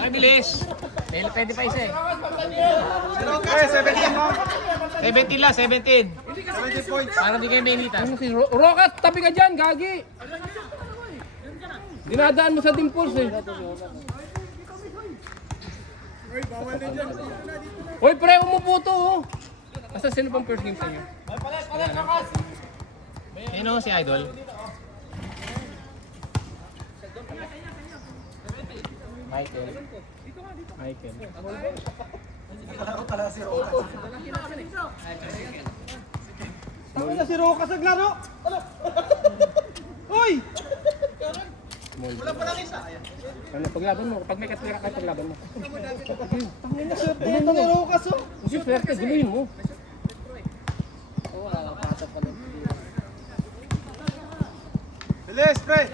Pakibilis. Pwede pa isa eh. 17 mo. 17 lang, 17. 17 points. Para di kayo mainitan. Ano si Rokat, tabi ka dyan, gagi. Dinadaan mo sa dimples eh. Hoy pre, umupo to oh. Asa sino pang first game sa inyo? Sino si Idol? Michael. Ano na si Rokas naglaro? Uy! Wala pa lang isa. Ano paglaban mo? Pag may katira ka paglaban mo. Tangin na swerte ito ni Rokas oh. Kasi swerte, guluhin mo. Bilis, pre!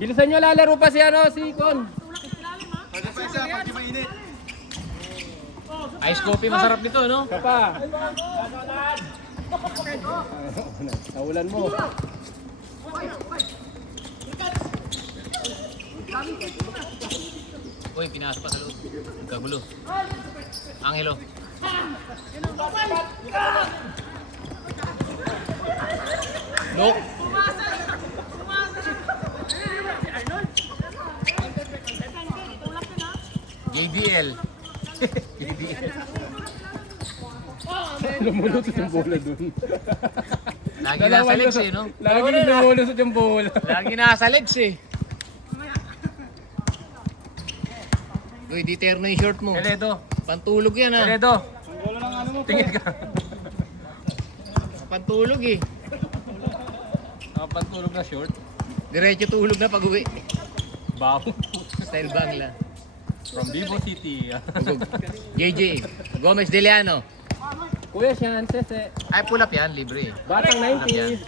Bilisan nyo, lalaro pa si ano, si Con. Pwede pa isa pag di mainit. Ice coffee masarap nito, no? Pa. Naulan mo. Uy, pinasok pa sa loob. Kagulo. Angelo. Look. JDL. JDL. Lumulusot yung bola dun. Lagi nasa legs eh, no? Lagi lumulusot yung bola. Lagi nasa legs eh. Uy, di terno yung short mo. Eledo. Pantulog yan ah. Eledo. Ang gulo ng ano mo, pre. Tingin ka. Pantulog eh. Nakapantulog na short. Diretso tulog na pag uwi. Baw. Style Bangla. From Vivo City. JJ. Gomez Deliano. Kuya Chances eh. Ay, pull up yan. Libre eh. Batang Pull up yan. 90s.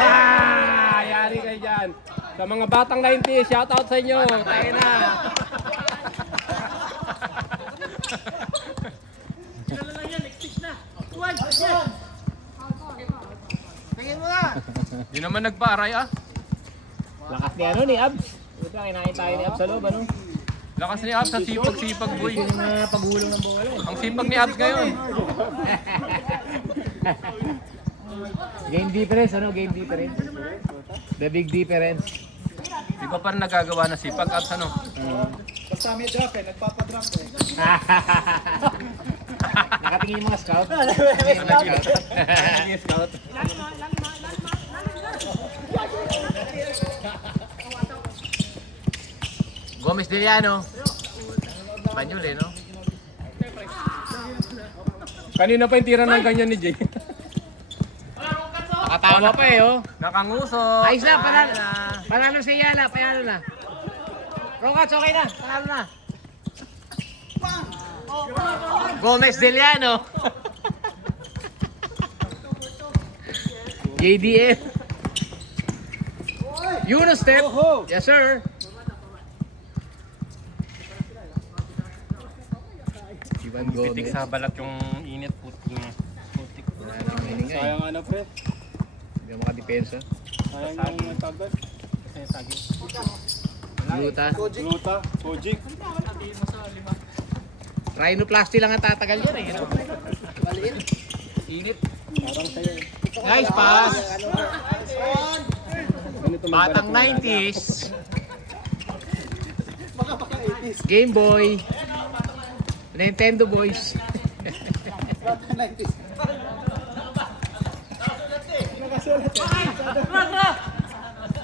Ah! Yari kayo dyan. Sa mga batang 90s, shout out sa inyo. Tayo na. Di naman nagpa-aray ah. Lakas ni ano ni Abs. Ito, kinain tayo ni Abs sa loob, ano? Lakas ni Abs sa sipag-sipag boy. Yung paghulong ng bola. Ang sipag ni Abs ngayon. Game difference, ano? Game difference. The big difference. Di ba pa rin nagagawa na sipag Abs ano? Basta may draft eh, nagpapadraft eh. Nakatingin yung mga scout. Sige, scout. Gomez Deliano. Panyol eh, no? Kanina pa yung tira ng ganyan ni Jay. Nakatawa pa eh, oh. Nakanguso. Ayos na, panalo. Panalo si Yala, panalo na. Rokats, okay na. Panalo na. Gomez Deliano. JDF. Yuno step. Yes, sir. Ivan Pitik Gomez. sa balat yung init puting. Putik. Sayang ano, pre. Hindi mo ka-depensa. Sayang yung tagad. Kasi tagi. Yuta. Luta, Kojic. Rhinoplasty lang ang tatagal yun eh. Init. Parang sa'yo eh. Nice pass. Ganito Batang 90s. Game Boy. Nintendo Boys.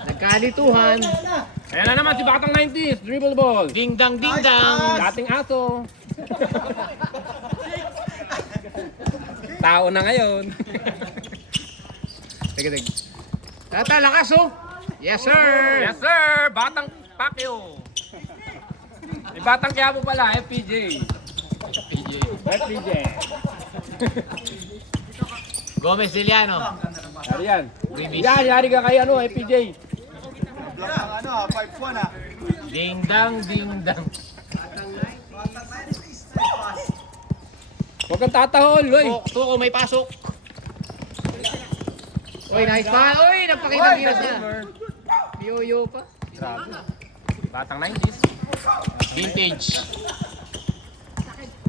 Nagkalituhan. Ayan na naman si Batang 90s, dribble ball. Ding dang ding dang. Dating aso. Tao na ngayon. Teka. Tata, lakas oh. Yes sir. Yes sir, Batang Pacquiao. May Batang Quiapo pala, FPJ. PJ. FPJ. Gomez Deliano. Yari yan. Ribis. Yan, yari ka kay ano, FPJ. Block ng ano, 5-1 ah. Ding dang ding dang. Huwag kang tatahol, oy. Tuko, may pasok. Uy, nice pa. Uy, napakita niya siya. Yoyo pa. Grabe. Batang 90s. Vintage.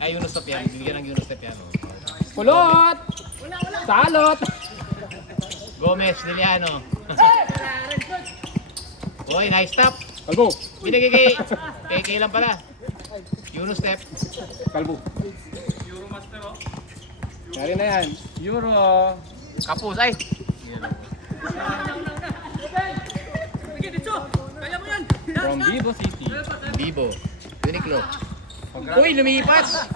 Ay, Unostep yan. Bigyan ng Unostep yan. Oh. Kulot! Salot! Gomez, Liliano. Uy, nice stop. Kalbo! Binigay kay lang pala. Unostep. Kalbo. Yari na yan. Euro. Kapus, ay. From Vivo City. Bibo. Uniqlo. Uy, lumipas.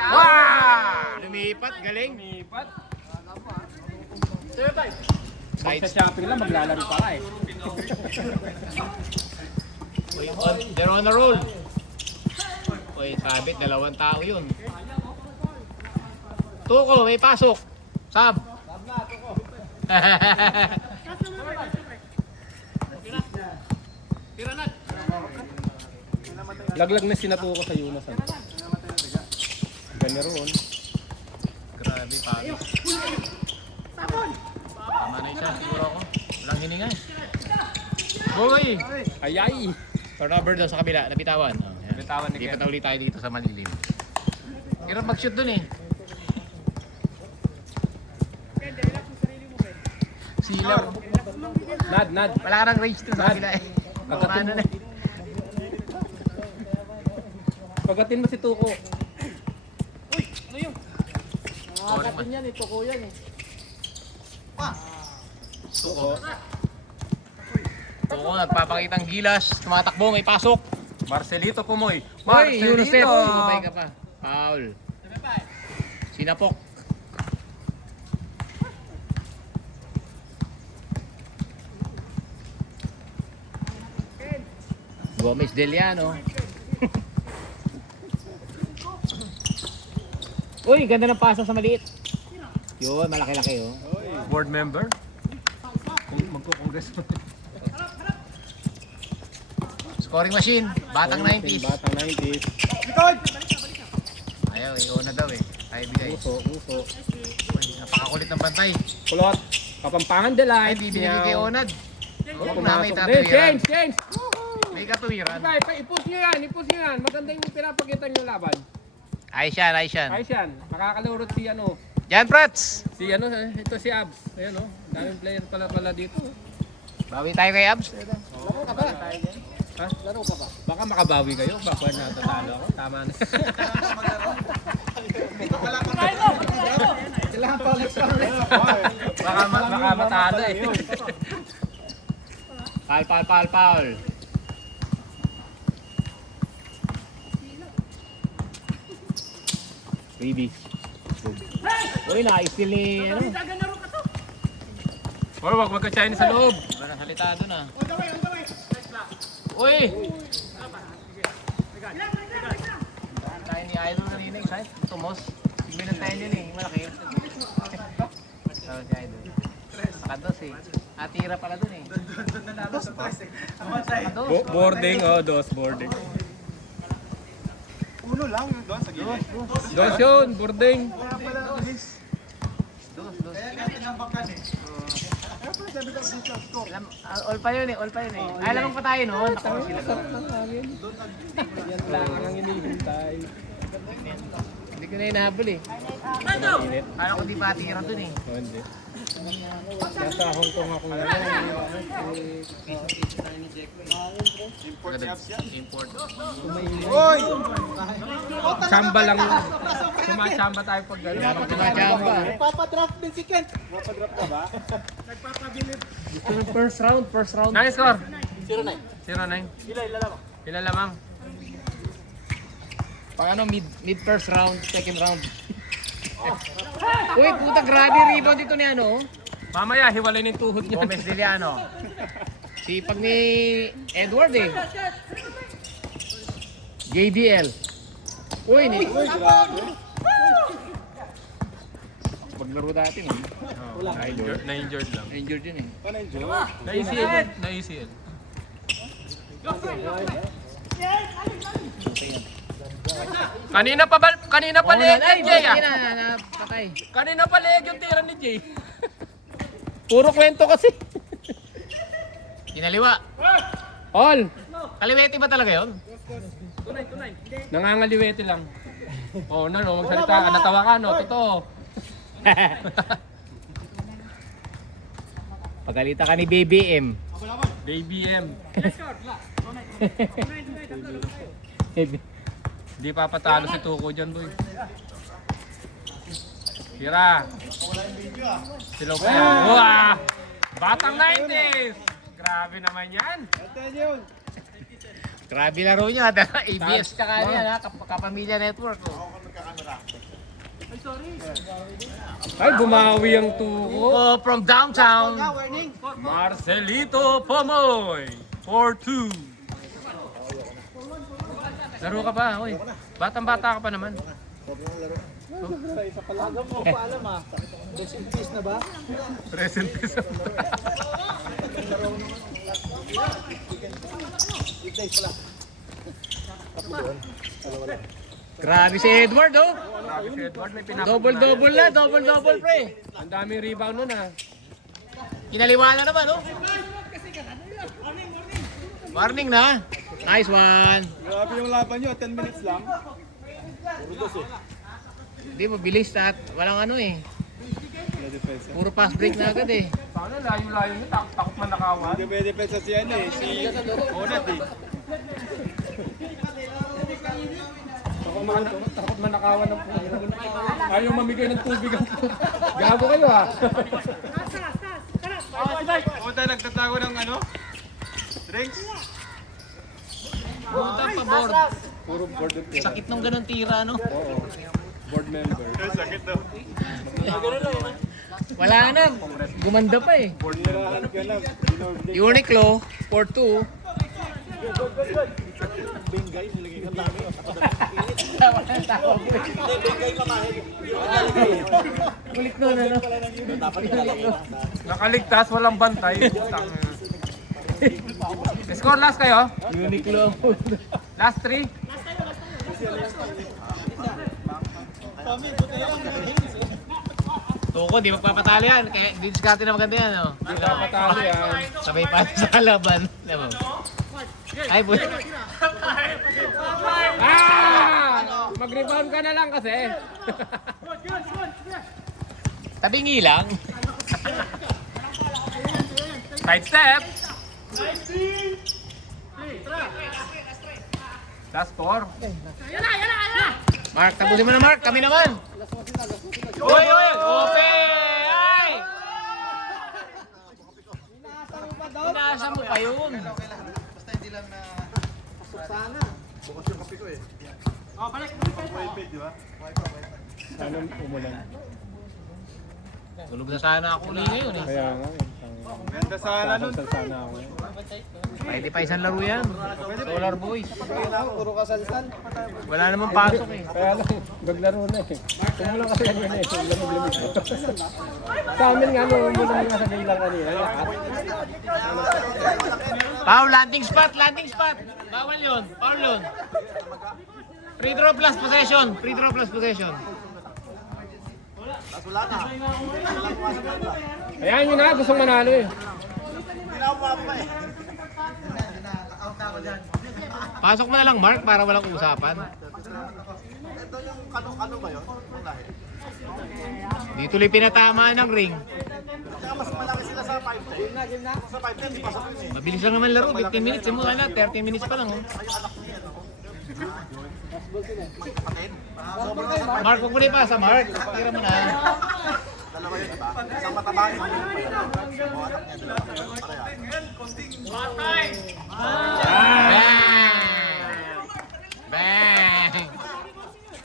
Wow! Lumipat, galing. Lumipat. Sa Sides. shopping lang, maglalaro pa ka eh. Uy, they're on a roll. Uy, sabit, 2 tao yun. Tuko, may pasok. Sab. Laglag na sinatuko sa Yunus. Ganyan roon. Grabe, pagod. Tama na isa, siguro ako. Walang hininga. Boy! Ayay! Turnover daw sa kabila, nabitawan. Oh, yan. Nabitawan ni Lipat Ken. na ulit tayo dito sa malilim. Hirap mag-shoot dun eh. Silaw. Nad. Wala ka ng range dun sa kabila eh. Pagkatin Ano mo. na eh. Pagatin mo si Tuko. Nakakatin yan eh, tuko yan eh. Tuko. Tuko, nagpapakitang gilas, tumatakbo, may pasok. Marcelito Kumoy. Hoy, Unostep. Marcelito! Sabay ka pa. Foul. Sinapok. Gomez Deliano. Uy, ganda ng pasa sa maliit. Yun, malaki-laki oh. Board member? Magko-congress mo. Scoring machine, batang 90s. Batang 90s. Ayaw, iyon na daw eh. Tayo bigay. Uso. Uy, napakakulit ng bantay. Kulot. Kapampangan Ay, delight. bibigay kay Onad. Huwag na, may Pumasok din. tatuwiran. Change! May katuwiran. Ay, ipus nyo yan. Maganda yung pinapakita nyo laban. Ayos yan, ayos yan. Ayos yan. Nakakalurot si ano. Yan, Prats! Si ano, ito si Abs. Ayan o. Daming player pala dito. Bawi tayo kay Abs. Laro ka ba? Ha? Laro ka ba? Baka makabawi kayo. Baka natatalo ako. Tama na. Kailangan pa next round. Baka matalo eh. Foul. Freebie. Uy, na-steal ni ano. Hoy, wag magka-Chinese sa loob. Wala salita doon ah. Uy! Tayo ni Idol kanina yung site. Tumos. Tignan tayo din eh. Malaki. Si Idol. Nakados eh. Atira pala dun eh. Nakados. Boarding, dos boarding. Uno lang yun doon sa gilid. Dos yun, boarding. Kaya pala, Luis. Dos. Kaya nga tinambakan eh. Kaya pala sabi ko dito, score. All pa yun eh. Ay, alam mo pa tayo noon. Ako sila doon. Yan lang ang hinihintay. Hindi ko na hinahabol eh. Kala ko di ba atira dun eh. Oh, hindi. Nasa Hong Kong ako ngayon. Import ni Abs yan. Import. Oy! Chamba lang. Sumachamba tayo pag gano'n. Dapat tumachamba. Papadraft din si Kent. Papadraft ka ba? Gusto ng first round. Nice score. 0-9. 0-9. Ilan lamang? Pag ano, mid first round, second round. Uy, puta, grabe rebound dito ni ano. Mamaya, hiwalay ng tuhod niya. Gomez Deliano. Sipag ni Edward eh. JDL. Uy, paglaro dati eh. Na-injured lang. Injured yun eh. Paano yung Joe? Na-ACL. Na-ACL. Kanina pa leg Ay, yung Jay ah. napatay. Kanina pa leg yung tira ni Jay. Puro kwento kasi. Kinaliwa. All. Kaliwete ba talaga yun? Nangangaliwete lang. Oh, no, magsalita ka. Natawa ka, no? Totoo. Pagalita ka ni BBM. Baby M. Di papatalo si Tuko dyan, boy. Tira. Silaw pa yan. Wow! Batang 90s! Grabe naman yan. Grabe laro niya. ABS ka kanya, Kapamilya Network. Oh. Ay, bumawi ang Tuko. Oh, from downtown. Marcelito Pomoy. 4-2. Laro ka ba? Oy. Batang-bata ka pa naman. Sa palaga mo pa alam ah. Decent piece na ba? Present ka sa... Grabe si Edward, oh. Grabe si Edward, may pinapagmana. Double-double na, double-double, pre. Ang daming rebound nun ah. Kinaliwala naman, oh. Warning na. Nice one. Grabe yung laban nyo, 10 minutes lang. Hindi, mabilis at walang ano eh. May depensa. Puro pass break na agad eh. Paano layo-layo nyo? Takot man nakawan. Hindi may depensa si ano eh. Si Onat eh. Takot man nakawan ng puno. Ayaw mamigay ng tubig ang puno. Gago kayo ah. Ako tayo nagtatago ng ano? Drinks? Puta pa board. Puro board of care. Sakit nung ganun tira, no? Oo. Board member. Sakit daw. Wala na. Gumanda pa eh. Nirahan ka lang. Uniqlo, 4-2. Bingay, nilagay ka namin. Kulit nun, ano? Nakaligtas, walang bantay. Score last kayo? Uniqlo. Last 3? Tuko, di magpapatalo yan. Kaya di diskarte na maganda yan, no? Hindi na patalo yan. Sabay pa sa kalaban. Diba? Ay, boy. Ah! Mag-rebound ka na lang kasi. Tabingi lang. Side step. Last 4. Mark, tapusin mo na, Mark. Kami naman. Oy, oy! Ope! Ay! Inaasa mo pa yun. Basta hindi lang na pasok sana. Bukas yung kape ko eh. Wifi, di ba? Ano umulan? Tulog na sana ako uli ngayon eh. Kaya nga eh. Ganda sana nun. Sana ako eh. Pwede pa isang laro yan. Solar Boys. Puro kasalsal. Wala namang pasok eh. Kaya lang, naglaro na eh. Kumulang kasi kanina eh. Lamig-lamig na. Sa amin nga, umulan nga sa bilang kanina. Foul, landing spot, landing spot. Bawal yun, foul yun. Free throw plus possession, free throw plus possession. Ayan yun na, gustong manalo eh. Pasok mo na lang, Mark, para walang usapan. Ito yung kano ba yun? Dito tuloy pinatamaan ng ring. Kaya mas malaki sila sa 5-10. Sa 5-10, di pasok yun eh. Mabilis lang naman laro, 15 minutes. Simula na, 30 minutes pa lang. Oh. Mark, huwag mo na ipasa, Mark. Tira mo na. Dalawa yun, diba? Isang mataba, isang yung anak niya, dalawa.